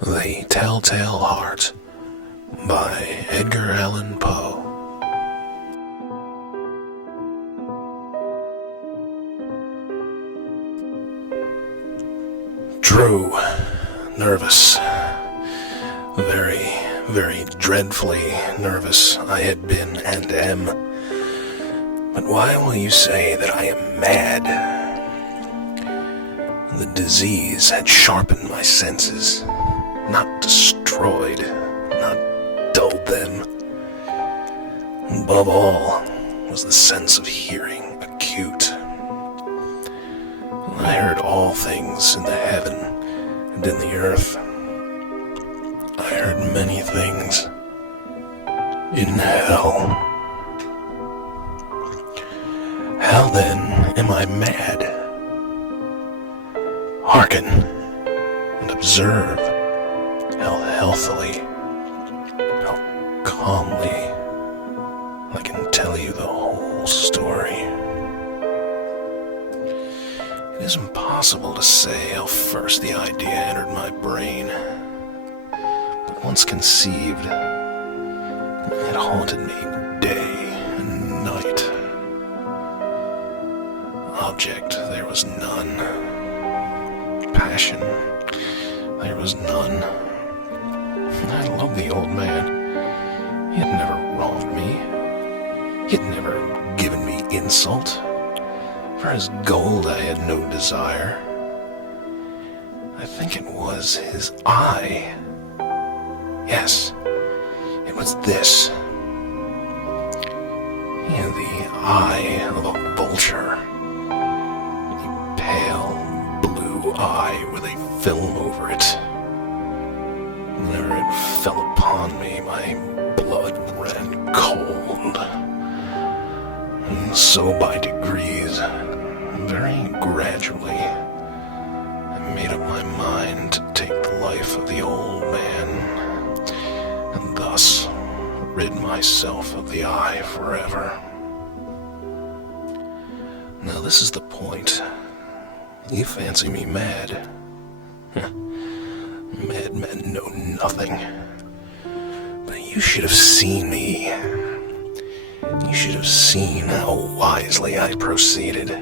The Telltale Heart by Edgar Allan Poe. True, nervous. Very, very dreadfully nervous I had been and am. But why will you say that I am mad? The disease had sharpened my senses, not destroyed, not dulled them. Above all was the sense of hearing acute. I heard all things in the heaven and in the earth. I heard many things in hell. How then am I mad? Hearken and observe how healthily, how calmly I can tell you the whole story. It is impossible to say how first the idea entered my brain, but once conceived, it haunted me day and night. Object there was none. Passion there was none. I loved the old man. He had never wronged me. He had never given me insult. For his gold I had no desire. I think it was his eye. Yes, it was this. He had the eye of a vulture. A pale blue eye with a film over it. Whenever it fell upon me, my blood ran cold. And so by degrees, very gradually, I made up my mind to take the life of the old man, and thus rid myself of the eye forever. Now this is the point. You fancy me mad. Madmen know nothing. But you should have seen me. You should have seen how wisely I proceeded.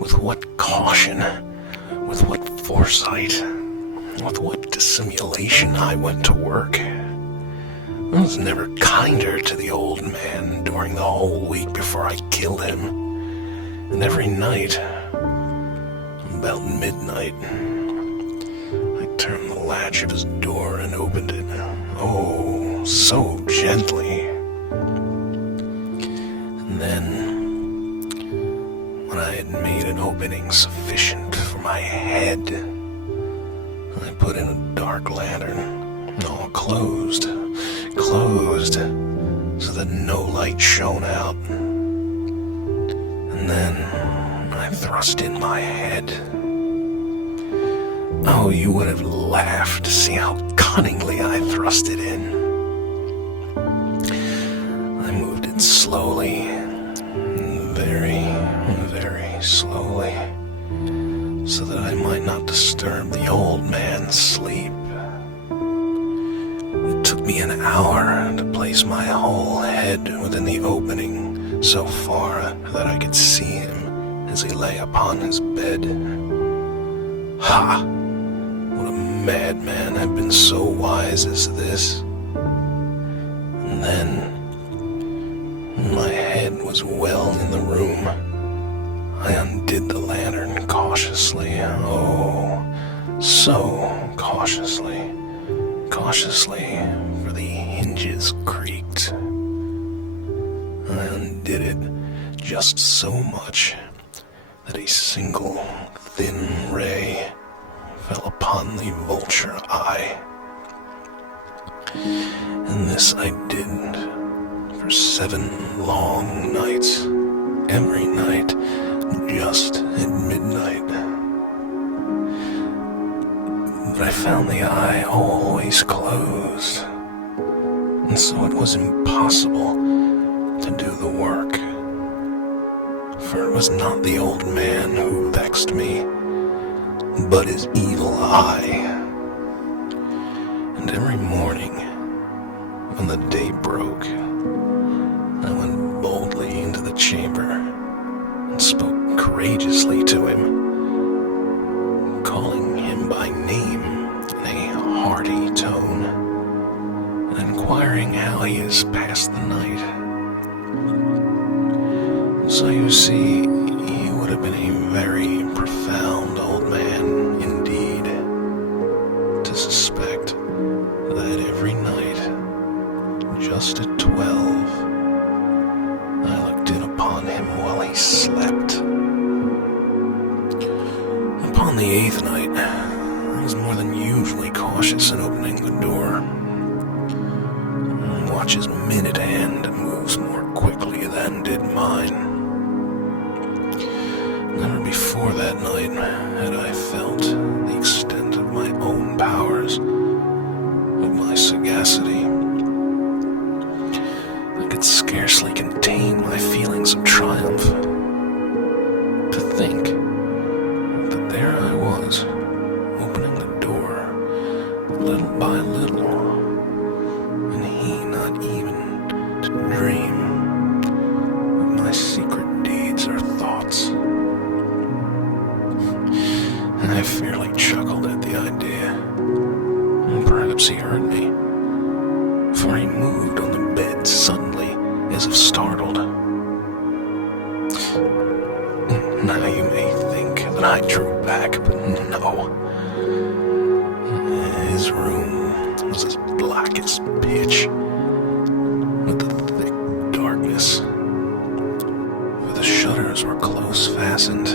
With what caution, with what foresight, with what dissimulation I went to work. I was never kinder to the old man during the whole week before I killed him. And every night, about midnight, I turned the latch of his door and opened it. Oh, so gently. And then, when I had made an opening sufficient for my head, I put in a dark lantern, all closed, so that no light shone out. And then I thrust in my head. Oh, you would have laughed to see how cunningly I thrust it in. I moved it slowly, very, very slowly, so that I might not disturb the old man's sleep. It took me an hour to place my whole head within the opening, so far that I could see him as he lay upon his bed. Ha! Would a madman have been so wise as this? And then, when my head was well in the room, I undid the lantern cautiously. Oh, so cautiously, for the hinges creaked. I undid it just so much that a single thin ray fell upon the vulture eye. And this I did for 7 long nights, every night, just at midnight. But I found the eye always closed, and so it was impossible to do the work. For it was not the old man who vexed me, but his evil eye. And every morning, when the day broke, I went boldly into the chamber and spoke courageously to him, calling him by name in a hearty tone, and inquiring how he has passed the night. So you see, he would have been a very profound old man indeed, to suspect that every night, just at 12, I looked in upon him while he slept. Upon the 8th night, I was more than usually cautious in opening the door. Watch's minute hand moves more quickly than did mine. Never before that night had I felt the extent of my own powers, of my sagacity. I could scarcely contain my feelings of triumph. To think that there I was, opening the door, little by little, and he not even to dream of my secret deeds or thoughts. I fairly chuckled at the idea, and perhaps he heard me, for he moved on the bed suddenly, as if startled. Now you may think that I drew back, but no. His room was as black as pitch, with the thick darkness, for the shutters were close fastened,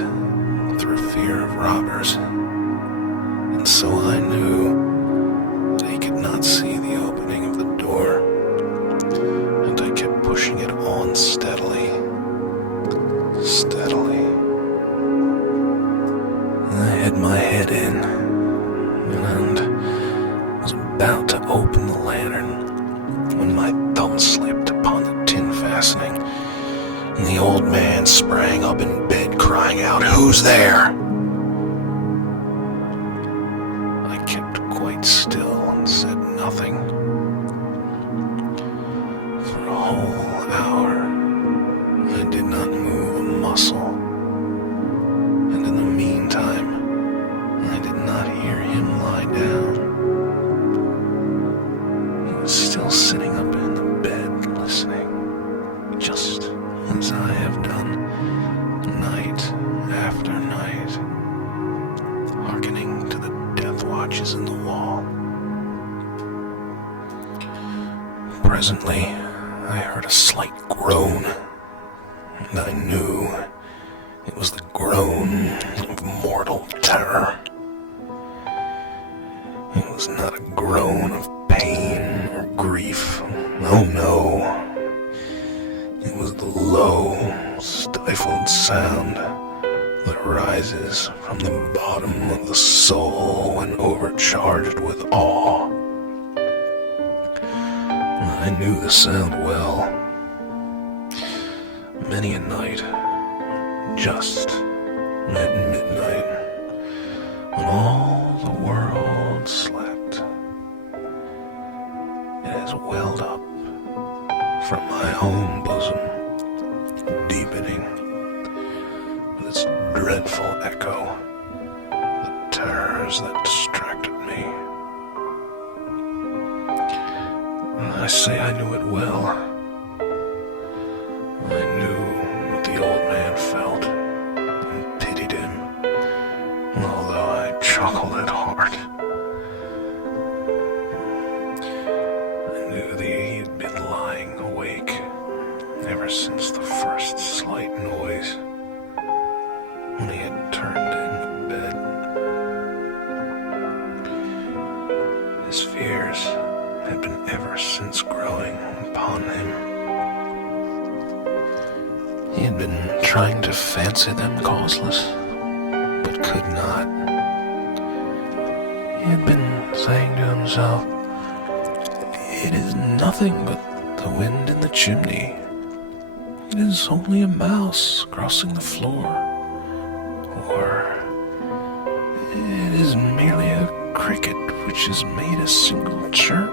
through fear of robbers, and so I knew that he could not see the opening of the door, and I kept pushing it on steadily. I had my head in, and was about to open the lantern, when my thumb slipped upon the tin fastening, and the old man sprang up in bed, crying out, "Who's there?" I kept quite still and said nothing. For a whole hour, I did not move a muscle, and in the meantime, I did not hear him lie down. He was still sitting up in the bed, listening, just as I have done night after night, hearkening to the death watches in the wall. Presently, I heard a slight groan, and I knew it was the groan of mortal terror. It was not a groan of pain or grief. Oh no. It was the low, stifled sound that rises from the bottom of the soul when overcharged with awe. I knew the sound well. Many a night, just at midnight, when all the world slept, it has welled up from my own bosom, deepening with its dreadful echo the terrors that distracted me. I say I knew it well. I knew what the old man felt, and pitied him, although I chuckled at heart. I knew that he had been lying awake ever since the first slight noise, when he had turned in bed. His fears had been ever since growing upon him. He had been trying to fancy them causeless, but could not. He had been saying to himself, "It is nothing but the wind in the chimney. It is only a mouse crossing the floor. Or it is merely a cricket which has made a single chirp?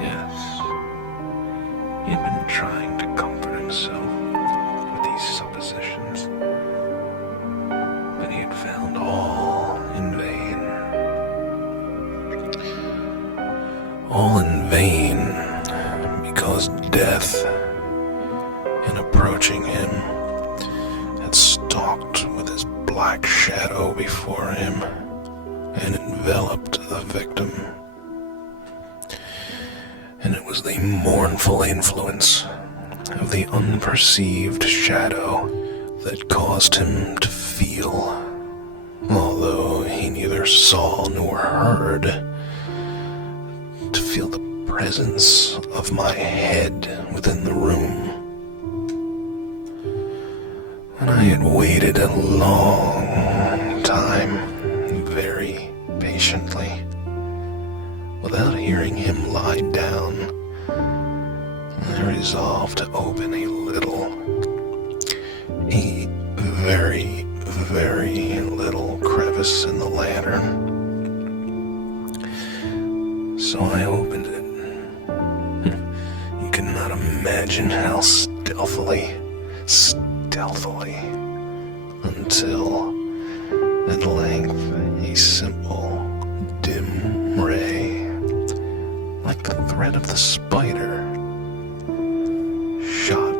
Yes, he had been trying to comfort himself with these suppositions, but he had found all in vain. All in vain, because death, in approaching him, had stalked with his black shadow before him and enveloped the victim. And it was the mournful influence of the unperceived shadow that caused him to feel, although he neither saw nor heard, to feel the presence of my head within the room. And I had waited a long time, very patiently, without hearing him lie down. I resolved to open a very, very little crevice in the lantern. So I opened it. You cannot imagine how stealthily, until at length a simple, dim ray, like the thread of the spider, shot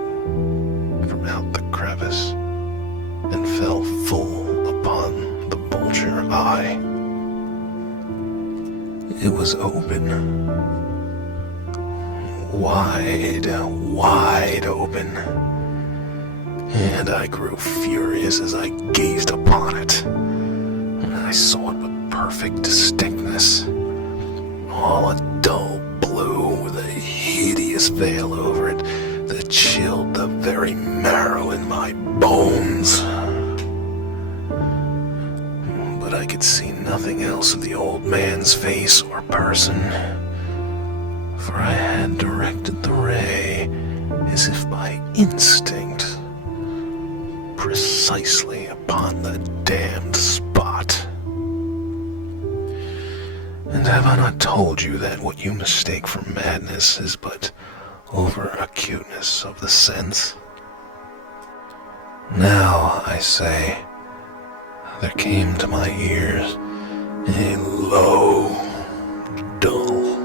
from out the crevice and fell full upon the vulture eye. It was open, wide open, and I grew furious as I gazed upon it. I saw it with perfect distinctness, all a dull blue with a hideous veil over it that chilled the very marrow in my bones. But I could see nothing else of the old man's face or person, for I had directed the ray as if by instinct, precisely upon the damned spot. And have I not told you that what you mistake for madness is but over-acuteness of the sense? Now, I say, there came to my ears a low, dull,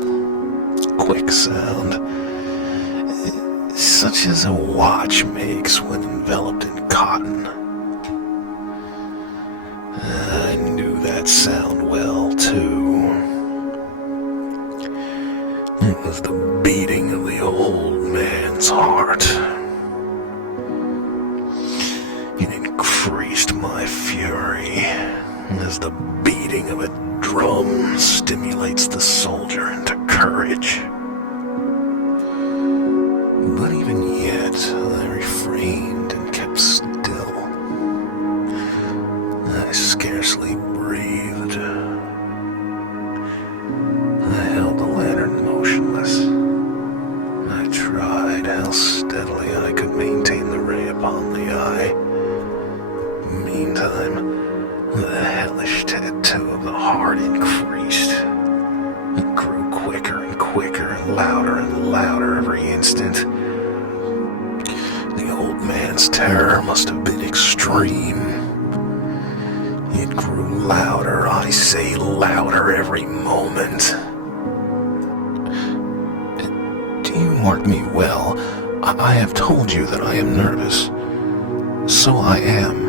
quick sound, such as a watch makes when enveloped in cotton. I knew that sound well, too. It was the beating of the old man's heart. It increased my fury, as the beating of a drum stimulates the soldier into courage. But even yet, I refrained and kept still. I scarcely breathed. I held the lantern motionless. I tried how steadily I could maintain the ray upon the eye. Meantime, the hellish tattoo of the heart increased. It grew quicker and quicker and louder every instant. The old man's terror must have been extreme. It grew louder, I say louder every moment. Do you mark me well? I have told you that I am nervous. So I am.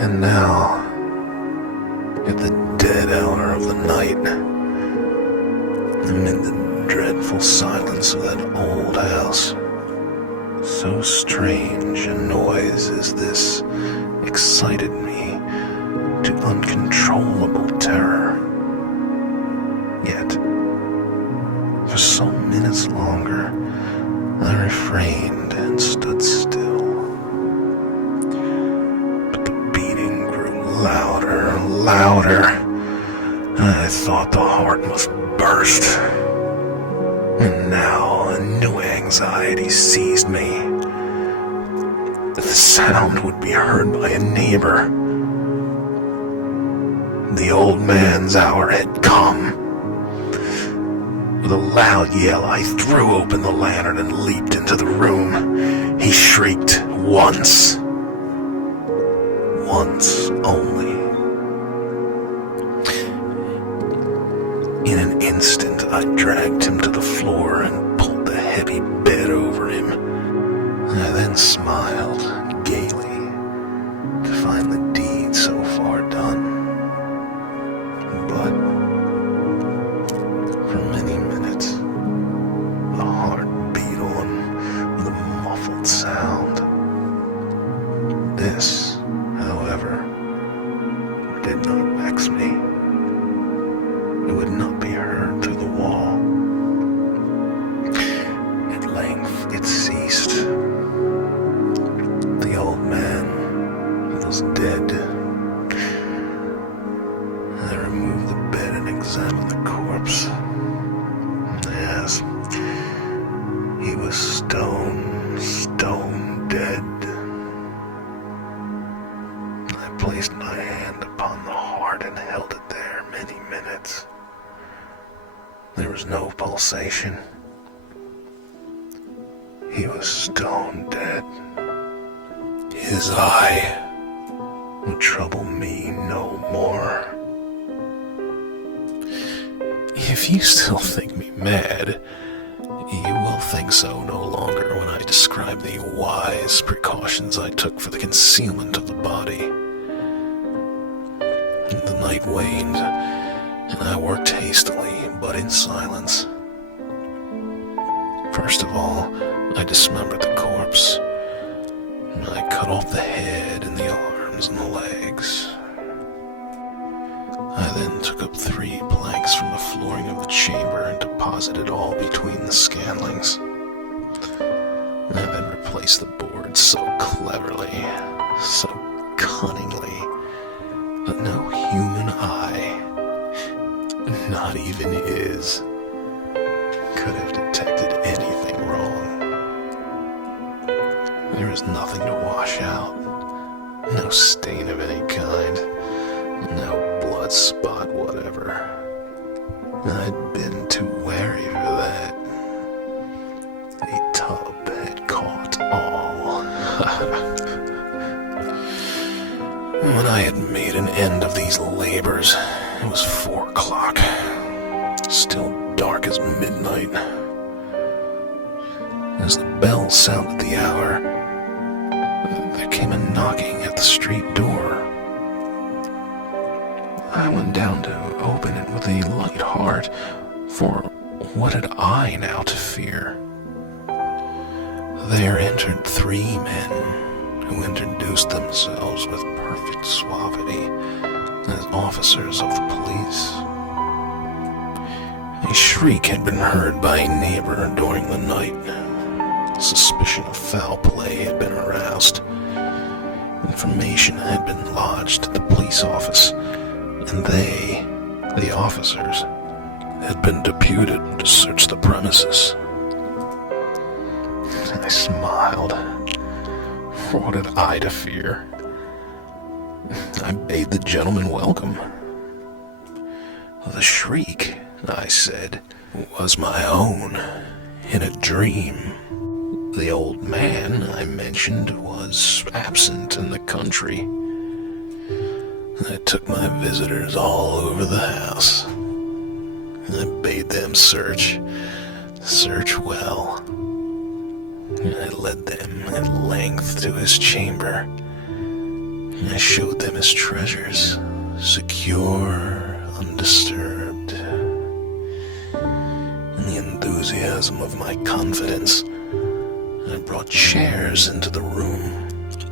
And now, at the dead hour of the night, amid the dreadful silence of that old house, so strange a noise as this excited me to uncontrollable terror. Yet, for some minutes longer, I refrained and stood still. Louder. I thought the heart must burst. And now a new anxiety seized me. The sound would be heard by a neighbor. The old man's hour had come. With a loud yell, I threw open the lantern and leaped into the room. He shrieked once. Once only. In an instant, I dragged him to the floor and pulled the heavy bed over him. I then smiled gaily to find the deed so far done. But for many minutes, the heart beat on with a muffled sound. This, however, did not vex me. It would not be heard through the wall. At length it ceased. The old man was dead. I removed the bed and examined the corpse. Yes, he was stone dead. I placed my hand upon the heart and held it there many minutes. There was no pulsation. He was stone dead. His eye would trouble me no more. If you still think me mad, you will think so no longer when I describe the wise precautions I took for the concealment of the body. The night waned, and I worked hastily, but in silence. First of all, I dismembered the corpse. I cut off the head and the arms and the legs. I then took up 3 planks from the flooring of the chamber and deposited all between the scanlings. I then replaced the boards so cleverly, so cunningly, that no human eye, not even his, could have detected anything wrong. There was nothing to wash out, no stain of any kind, no blood spot whatever. I'd been too wary for that. The tub had caught all. When I had made an end of these labors, it was 4 o'clock, still dark as midnight. As the bell sounded the hour, there came a knocking at the street door. I went down to open it with a light heart, for what had I now to fear? There entered 3 men, who introduced themselves with perfect suavity as officers of the police. A shriek had been heard by a neighbor during the night. Suspicion of foul play had been aroused. Information had been lodged at the police office, and they, the officers, had been deputed to search the premises. I smiled. What had I to fear? I bade the gentleman welcome. The shriek, I said, was my own, in a dream. The old man, I mentioned, was absent in the country. I took my visitors all over the house. I bade them search well. I led them at length to his chamber. I showed them his treasures, secure, undisturbed. In the enthusiasm of my confidence, I brought chairs into the room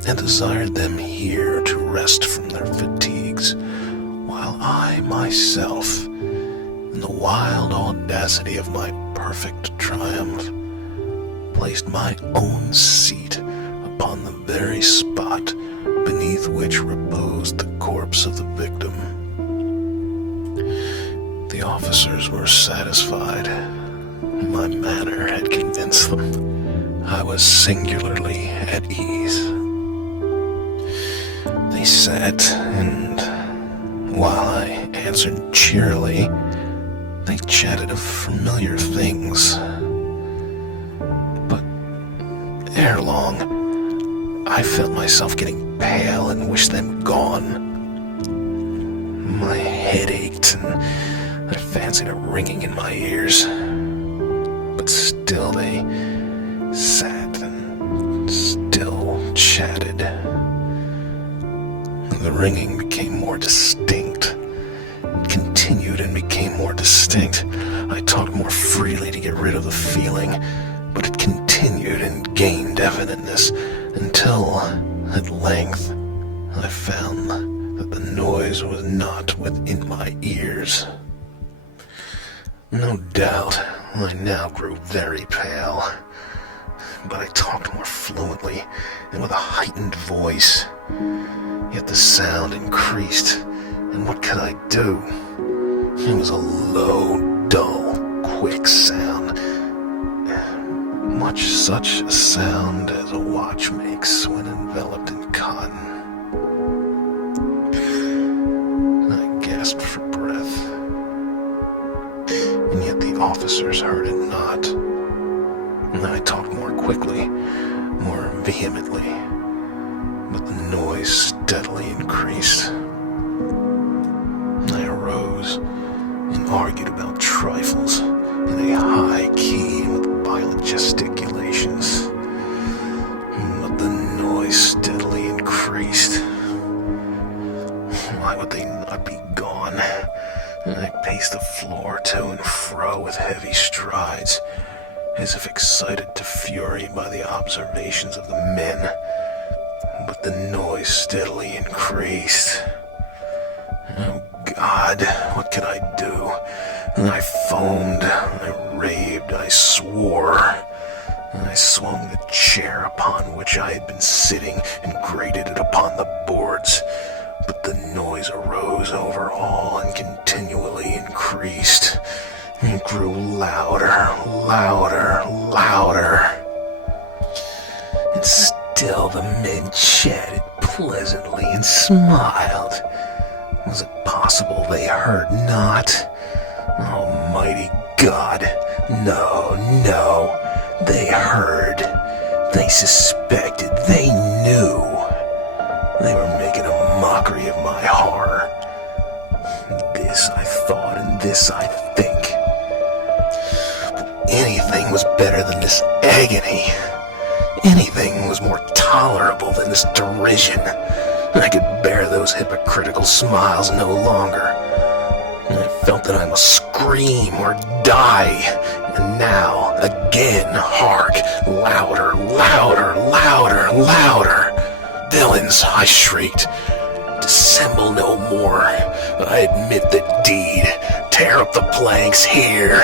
and desired them here to rest from their fatigues, while I myself, in the wild audacity of my perfect triumph, placed my own seat upon the very spot beneath which reposed the corpse of the victim. The officers were satisfied. My manner had convinced them. I was singularly at ease. sat, and while I answered cheerily, they chatted of familiar things. But ere long, I felt myself getting pale and wished them gone. My head ached, and I fancied a ringing in my ears. But still they sat and still chatted. The ringing became more distinct. It continued and became more distinct. I talked more freely to get rid of the feeling, but it continued and gained evidentness until, at length, I found that the noise was not within my ears. No doubt, I now grew very pale, but I talked more fluently and with a heightened voice. Yet the sound increased, and what could I do? It was a low, dull, quick sound, much such a sound as a watch makes when enveloped in cotton. I gasped for breath, and yet the officers heard it not. And I talked more quickly, more vehemently, but the noise steadily increased. I arose and argued about trifles in a high key and with violent gesticulations, but the noise steadily increased. Why would they not be gone? I paced the floor to and fro with heavy strides, as if excited to fury by the observations of the men. But the noise steadily increased. Oh God, what could I do? I foamed, I raved, I swore. I swung the chair upon which I had been sitting and grated it upon the boards. But the noise arose over all and continually increased. It grew louder, louder, louder. And still the men chatted pleasantly and smiled. Was it possible they heard not? Almighty God, no, they heard. They suspected, they knew. They were making a mockery of my horror. This I thought, and this I think. But anything was better than this agony. Anything was more tolerable than this derision. I could bear those hypocritical smiles no longer. I felt that I must scream or die. And now, again, hark, louder, louder, louder, louder. Villains, I shrieked. Dissemble no more. I admit the deed. Tear up the planks here.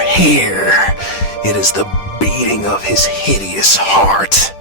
It is the beating of his hideous heart.